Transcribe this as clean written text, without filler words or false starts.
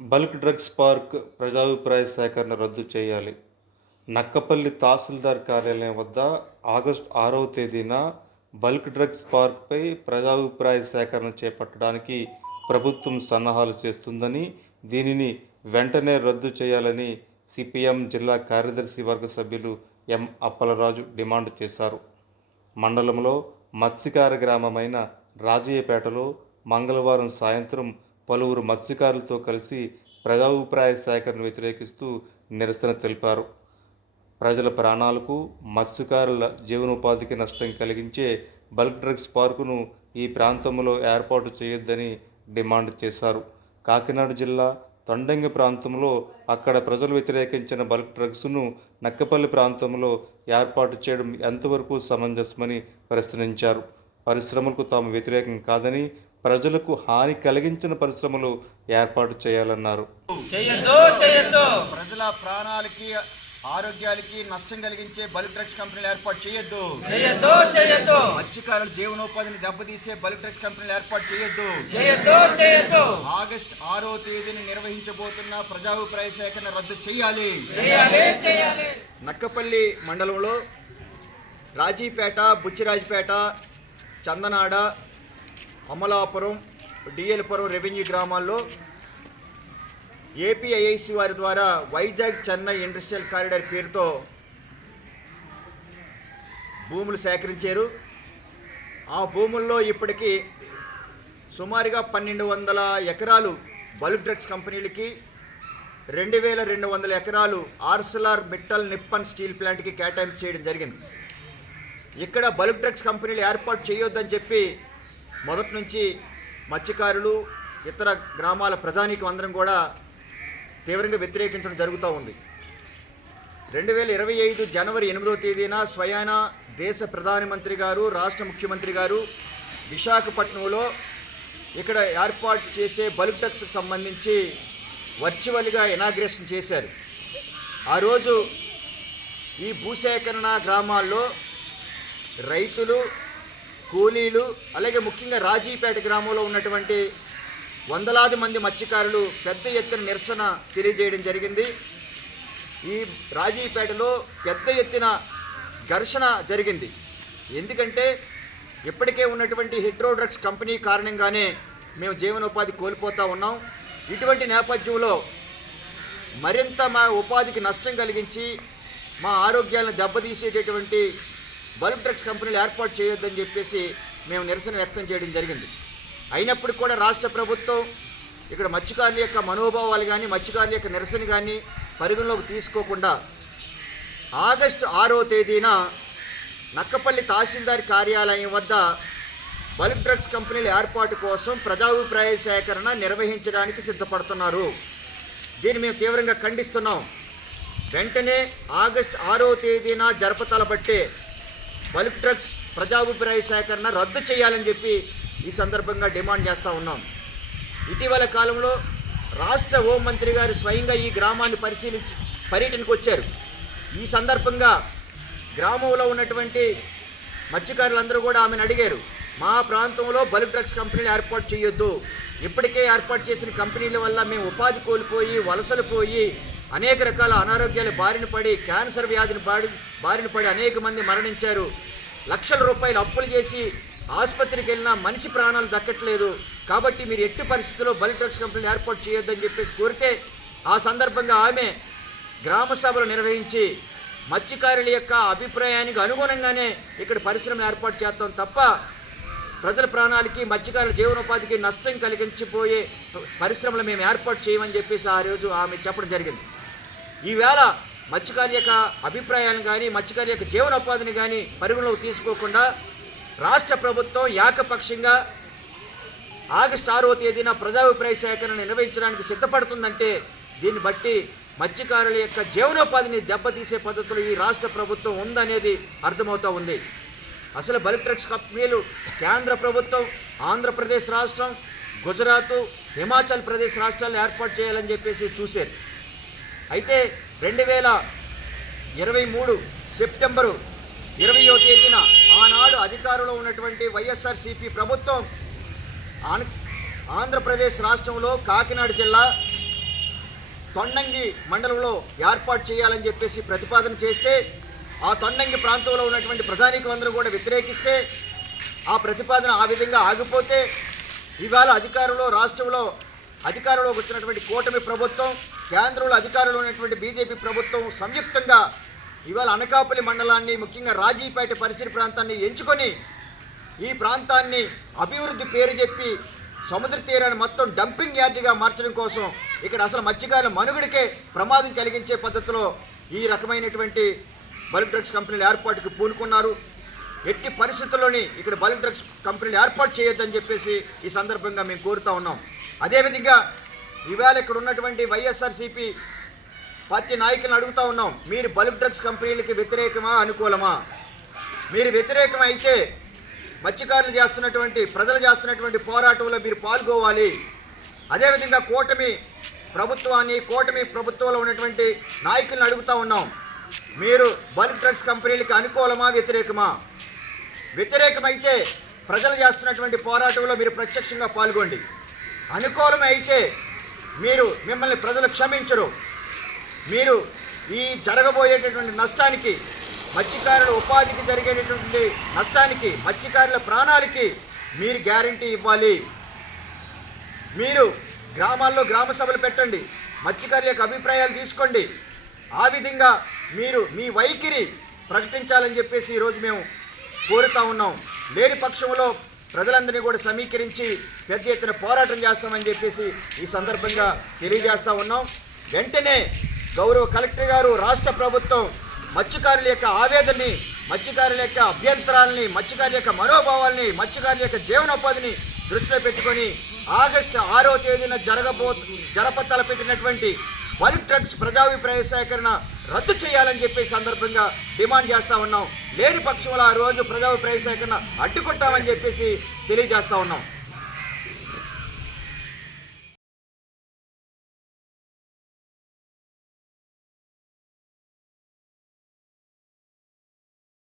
Bulk drugs park ప్రజాభిప్రాయ సేకరణ రద్దు చేయాలి. నక్కపల్లి తహసీల్దార్ కార్యాలయం వద్ద ఆగస్టు 6వ తేదీన బల్క్ డ్రగ్స్ పార్క్పై ప్రజాభిప్రాయ సేకరణ చేపట్టడానికి ప్రభుత్వం సన్నాహాలు చేస్తుందని, దీనిని వెంటనే రద్దు చేయాలని సిపిఎం జిల్లా కార్యదర్శి వర్గ సభ్యులు ఎం అప్పలరాజు డిమాండ్ చేశారు. మండలంలో మత్స్యకార గ్రామమైన రాజయ్యపేటలో మంగళవారం సాయంత్రం పలువురు మత్స్యకారులతో కలిసి ప్రజాభిప్రాయ సేకరణను వ్యతిరేకిస్తూ నిరసన తెలిపారు. ప్రజల ప్రాణాలకు, మత్స్యకారుల జీవనోపాధికి నష్టం కలిగించే బల్క్ డ్రగ్స్ పార్కును ఈ ప్రాంతంలో ఏర్పాటు చేయొద్దని డిమాండ్ చేశారు. కాకినాడ జిల్లా తొండంగి ప్రాంతంలో అక్కడ ప్రజలు వ్యతిరేకించిన బల్క్ డ్రగ్స్ను నక్కపల్లి ప్రాంతంలో ఏర్పాటు చేయడం ఎంతవరకు సమంజసమని ప్రశ్నించారు. పరిశ్రమలకు తాము వ్యతిరేకం కాదని, ప్రజలకు హాని కలిగించిన పరిశ్రమలు ఏర్పాటు చేయాలన్నారు. ప్రజల ప్రాణాలకి, ఆరోగ్యాలకి నష్టం కలిగించే బల్క్ డ్రగ్స్ కంపెనీలు ఏర్పాటు చేయొద్దు. మత్స్యకారుల జీవనోపాధిని దెబ్బతీసే బల్క్ డ్రగ్స్ కంపెనీలు ఏర్పాటు చేయొద్దు. ఆగస్టు 6వ తేదీని నిర్వహించబోతున్న ప్రజాభిప్రాయ సేకరణ రద్దు చేయాలి. నక్కపల్లి మండలంలో రాజీపేట, బుచ్చిరాజపేట, చందనాడ, అమలాపురం, డిఎల్పురం రెవెన్యూ గ్రామాల్లో ఏపీఐఐసి వారి ద్వారా వైజాగ్ చెన్నై ఇండస్ట్రియల్ కారిడార్ పేరుతో భూములు సేకరించారు. ఆ భూముల్లో ఇప్పటికీ సుమారుగా 1200 ఎకరాలు బల్క్ డ్రగ్స్ కంపెనీలకి, 2200 ఎకరాలు ఆర్సెలర్ మిట్టల్ నిప్పన్ స్టీల్ ప్లాంట్కి కేటాయింపు చేయడం జరిగింది. ఇక్కడ బల్క్ డ్రగ్స్ కంపెనీలు ఏర్పాటు చేయొద్దని చెప్పి మొదటి నుంచి మత్స్యకారులు, ఇతర గ్రామాల ప్రజానీకం అందరం కూడా తీవ్రంగా వ్యతిరేకించడం జరుగుతూ ఉంది. 2025 జనవరి 8వ తేదీన స్వయాన దేశ ప్రధానమంత్రి గారు, రాష్ట్ర ముఖ్యమంత్రి గారు విశాఖపట్నంలో ఇక్కడ ఏర్పాటు చేసే బల్క్ డ్రగ్స్కి సంబంధించి వర్చువల్గా ఇనాగ్రేషన్ చేశారు. ఆ రోజు ఈ భూసేకరణ గ్రామాల్లో రైతులు, కూలీలు, అలాగే ముఖ్యంగా రాజీపేట గ్రామంలో ఉన్నటువంటి వందలాది మంది మత్స్యకారులు పెద్ద ఎత్తున నిరసన తెలియజేయడం జరిగింది. ఈ రాజీపేటలో పెద్ద ఎత్తున ఘర్షణ జరిగింది. ఎందుకంటే ఇప్పటికే ఉన్నటువంటి హెట్రో డ్రగ్స్ కంపెనీ కారణంగానే మేము జీవనోపాధి కోల్పోతూ ఉన్నాం. ఇటువంటి నేపథ్యంలో మరింత మా ఉపాధికి నష్టం కలిగించి మా ఆరోగ్యాలను దెబ్బతీసేటటువంటి బల్క్ డ్రగ్స్ కంపెనీలు ఏర్పాటు చేయొద్దని చెప్పేసి మేము నిరసన వ్యక్తం చేయడం జరిగింది. అయినప్పటికీ కూడా రాష్ట్ర ప్రభుత్వం ఇక్కడ మత్స్యకారుల యొక్క మనోభావాలు కానీ, మత్స్యకారుల యొక్క నిరసన కానీ పరిగణలోకి తీసుకోకుండా ఆగస్టు 6వ తేదీన నక్కపల్లి తహసీల్దార్ కార్యాలయం వద్ద బల్క్ డ్రగ్స్ కంపెనీల ఏర్పాటు కోసం ప్రజాభిప్రాయ సేకరణ నిర్వహించడానికి సిద్ధపడుతున్నారు. దీన్ని మేము తీవ్రంగా ఖండిస్తున్నాం. వెంటనే ఆగస్టు 6వ తేదీన జరపతలబట్టే బల్క్ డ్రగ్స్ ప్రజాభిప్రాయ సేకరణ రద్దు చేయాలని చెప్పి ఈ సందర్భంగా డిమాండ్ చేస్తూ ఉన్నాం. ఇటీవల కాలంలో రాష్ట్ర హోంమంత్రి గారు స్వయంగా ఈ గ్రామాన్ని పర్యటనకు వచ్చారు. ఈ సందర్భంగా గ్రామంలో ఉన్నటువంటి మత్స్యకారులందరూ కూడా ఆమెను అడిగారు, మా ప్రాంతంలో బల్క్ డ్రగ్స్ కంపెనీలు ఏర్పాటు చేయొద్దు. ఇప్పటికే ఏర్పాటు చేసిన కంపెనీల వల్ల మేము ఉపాధి కోల్పోయి, వలసలు పోయి, అనేక రకాల అనారోగ్యాలు బారిన పడి, క్యాన్సర్ వ్యాధిని బారిన పడి అనేక మంది మరణించారు. లక్షల రూపాయలు అప్పులు చేసి ఆసుపత్రికి వెళ్ళినా మనిషి ప్రాణాలు దక్కట్లేదు. కాబట్టి మీరు ఎట్టి పరిస్థితుల్లో బల్క్ డ్రగ్స్ కంపెనీలు ఏర్పాటు చేయొద్దని చెప్పేసి కోరితే ఆ సందర్భంగా ఆమె గ్రామ సభలు నిర్వహించి మత్స్యకారుల యొక్క అభిప్రాయానికి అనుగుణంగానే ఇక్కడ పరిశ్రమలు ఏర్పాటు చేస్తాం తప్ప ప్రజల ప్రాణాలకి, మత్స్యకారుల జీవనోపాధికి నష్టం కలిగించిపోయే పరిశ్రమలు మేము ఏర్పాటు చేయమని చెప్పేసి ఆ రోజు ఆమె చెప్పడం జరిగింది. ఈవేళ మత్స్యకారుల యొక్క అభిప్రాయాలను కానీ, మత్స్యకారుల యొక్క జీవనోపాధిని కానీ పరిగణలోకి తీసుకోకుండా రాష్ట్ర ప్రభుత్వం ఏకపక్షంగా ఆగస్టు 6వ తేదీన ప్రజాభిప్రాయ సేకరణ నిర్వహించడానికి సిద్ధపడుతుందంటే దీన్ని బట్టి మత్స్యకారుల యొక్క జీవనోపాధిని దెబ్బతీసే పద్ధతులు ఈ రాష్ట్ర ప్రభుత్వం ఉందనేది అర్థమవుతూ ఉంది. అసలు బల్క్ డ్రగ్స్ కంపెనీలు కేంద్ర ప్రభుత్వం, ఆంధ్రప్రదేశ్ రాష్ట్రం, గుజరాత్, హిమాచల్ ప్రదేశ్ రాష్ట్రాలను ఏర్పాటు చేయాలని చెప్పేసి చూశారు. అయితే 2023 సెప్టెంబరు 20వ తేదీన ఆనాడు అధికారంలో ఉన్నటువంటి వైఎస్ఆర్సీపీ ప్రభుత్వం ఆంధ్రప్రదేశ్ రాష్ట్రంలో కాకినాడ జిల్లా తొండంగి మండలంలో ఏర్పాటు చేయాలని చెప్పేసి ప్రతిపాదన చేస్తే ఆ తొండంగి ప్రాంతంలో ఉన్నటువంటి ప్రజానీకులందరూ కూడా వ్యతిరేకిస్తే ఆ ప్రతిపాదన ఆ విధంగా ఆగిపోతే ఇవాళ రాష్ట్రంలో అధికారంలోకి వచ్చినటువంటి కూటమి ప్రభుత్వం, కేంద్రంలో అధికారంలో ఉన్నటువంటి బీజేపీ ప్రభుత్వం సంయుక్తంగా ఇవాళ అనకాపల్లి మండలాన్ని, ముఖ్యంగా రాజీపేట పరిసర ప్రాంతాన్ని ఎంచుకొని ఈ ప్రాంతాన్ని అభివృద్ధి పేరు చెప్పి సముద్ర తీరాన్ని మొత్తం డంపింగ్ యార్డ్గా మార్చడం కోసం ఇక్కడ అసలు మత్స్యకారుల మనుగడికే ప్రమాదం కలిగించే పద్ధతిలో ఈ రకమైనటువంటి బల్క్ డ్రగ్స్ కంపెనీల ఏర్పాటుకు పూనుకున్నారు. ఎట్టి పరిస్థితుల్లోని ఇక్కడ బల్క్ డ్రగ్స్ కంపెనీలు ఏర్పాటు చేయొద్దని చెప్పేసి ఈ సందర్భంగా మేము కోరుతా ఉన్నాం. అదేవిధంగా ఇవాళ ఇక్కడ ఉన్నటువంటి వైఎస్ఆర్సీపీ పార్టీ నాయకులను అడుగుతూ ఉన్నాం, మీరు బల్క్ డ్రగ్స్ కంపెనీలకి వ్యతిరేకమా అనుకూలమా? మీరు వ్యతిరేకమైతే మత్స్యకారులు చేస్తున్నటువంటి, ప్రజలు చేస్తున్నటువంటి పోరాటంలో మీరు పాల్గొవాలి. అదేవిధంగా కూటమి ప్రభుత్వంలో ఉన్నటువంటి నాయకులను అడుగుతూ ఉన్నాం, మీరు బల్క్ డ్రగ్స్ కంపెనీలకి అనుకూలమా వ్యతిరేకమా? వ్యతిరేకమైతే ప్రజలు చేస్తున్నటువంటి పోరాటంలో మీరు ప్రత్యక్షంగా పాల్గొండి. అనుకూలమైతే మిమ్మల్ని ప్రజలు క్షమించరు. మీరు ఈ జరగబోయేటటువంటి నష్టానికి, మత్స్యకారుల ఉపాధికి జరిగేటటువంటి నష్టానికి, మత్స్యకారుల ప్రాణాలకి మీరు గ్యారంటీ ఇవ్వాలి. మీరు గ్రామాల్లో గ్రామ సభలు పెట్టండి, మత్స్యకారుల యొక్క అభిప్రాయాలు తీసుకోండి. ఆ విధంగా మీరు మీ వైఖరి ప్రకటించాలని చెప్పేసి ఈరోజు మేము కోరుతా ఉన్నాం. లేని పక్షంలో ప్రజలందరినీ కూడా సమీకరించి పెద్ద ఎత్తున పోరాటం చేస్తామని చెప్పేసి ఈ సందర్భంగా తెలియజేస్తూ ఉన్నాం. వెంటనే గౌరవ కలెక్టర్ గారు, రాష్ట్ర ప్రభుత్వం మత్స్యకారుల యొక్క ఆవేదనని, మత్స్యకారుల యొక్క అభ్యంతరాలని, మత్స్యకారుల యొక్క మనోభావాల్ని, మత్స్యకారుల యొక్క జీవనోపాధిని దృష్టిలో పెట్టుకొని ఆగస్టు 6వ తేదీన జరపతలపెట్టినటువంటి బల్క్ డ్రగ్స్ ప్రజాభిప్రాయ సేకరణ రద్దు చేయాలని చెప్పి సందర్భంగా డిమాండ్ చేస్తూ ఉన్నాం. లేని పక్షంలో ఆ రోజు ప్రజాభిప్రాయ సేకరణ అడ్డుకుంటామని చెప్పేసి తెలియజేస్తూ ఉన్నాం.